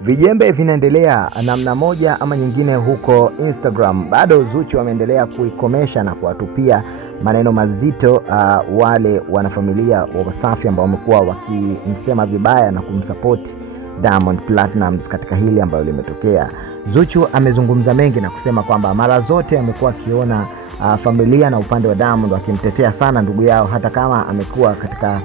Vijembe vinaendelea namna moja ama nyingine huko Instagram. Bado Zuchu ameendelea kuikomesha na kuwatupia maneno mazito wale wanafamilia wa Wasafi ambao wamekuwa wakimsema vibaya na kumsupport Diamond Platnumz katika hili ambalo limetokea. Zuchu amezungumza mengi na kusema kwamba mara zote amekuwa akiona familia na upande wa Diamond wakimtetea sana ndugu yao, hata kama amekuwa katika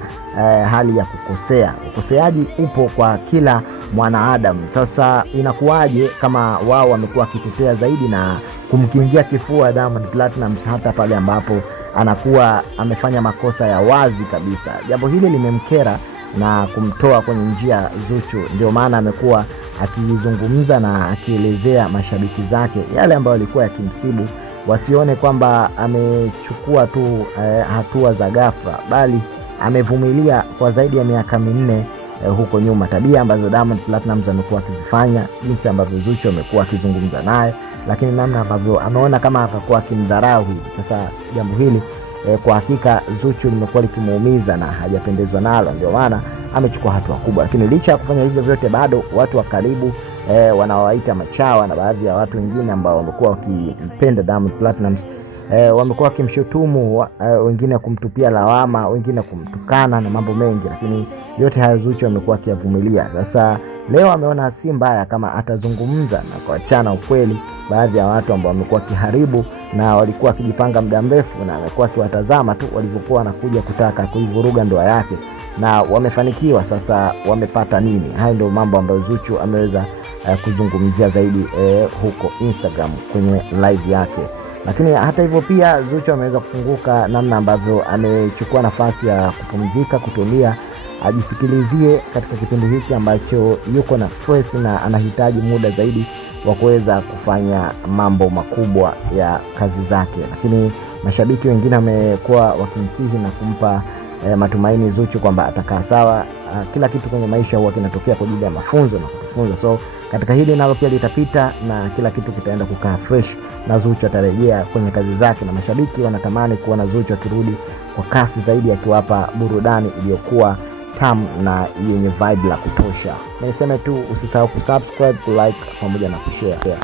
hali ya kukosea. Ukoseaji upo kwa kila mwanaadamu. Sasa inakuwaje kama wao wamekuwa wakitetea zaidi na kumkingia kifua Diamond Platnumz hata pale ambapo anakuwa amefanya makosa ya wazi kabisa? Jambo hili limemkera na kumtoa kwenye njia Zuchu. Ndio maana amekuwa akizungumza na akielezea mashabiki zake yale ambayo alikuwa yakimsibu, wasione kwamba amechukua tu hatua za ghafla, bali amevumilia kwa zaidi ya miaka 4 huko nyuma tabia ambazo Diamond Platnumz amekuwa akizifanya, jinsi ambavyo Zuchu amekuwa akizungumza naye, lakini namna ambavyo ameona kama atakuwa akimdharau hivi. Sasa jambo hili kwa hakika Zuchu limekuwa likimuumiza na hajapendezwa nalo, ndio maana amechukua hatua kubwa. Lakini licha ya kufanya hivyo vyote, bado watu wa karibu wanaowaita machawa na baadhi ya watu wengine ambao wamekuwa wakimpenda Diamond Platnumz wamekuwa wakimshutumu, wengine kumtupia lawama, wengine kumtukana na mambo mengi, lakini yote hayo Zuchu amekuwa akiyavumilia. Sasa leo ameona si mbaya kama atazungumza na kuachana ukweli baadhi ya watu ambao wamekuwa kiharibu na walikuwa wakijipanga muda mrefu, na amekuwa akiwatazama tu walivyokuwa wanakuja kutaka kuivuruga ndoa yake na wamefanikiwa. Sasa wamepata nini? Hayo ndio mambo ambayo Zuchu ameweza kuzungumzia zaidi huko Instagram kwenye live yake. Lakini hata hivyo pia Zuchu ameweza kufunguka namna ambavyo amechukua nafasi ya kupumzika, kutulia, ajisikilizie katika kipindi hiki ambacho yuko na stress na anahitaji muda zaidi wa kuweza kufanya mambo makubwa ya kazi zake. Lakini mashabiki wengine wamekuwa wakimsihi na kumpa matumaini Zuchu kwamba atakaa sawa. Kila kitu kwenye maisha huwa kinatokea kwa ajili ya mafunzo na kutufunza. So katika hili nalo pia litapita na kila kitu kitaenda kukaa fresh na Zuchu atarejea kwenye kazi zake, na mashabiki wanatamani kuona Zuchu akirudi kwa kasi zaidi, akiwapa burudani iliyokuwa tamu na yenye vibe la kutosha. Niseme tu usisahau kusubscribe, kulike pamoja na kushare.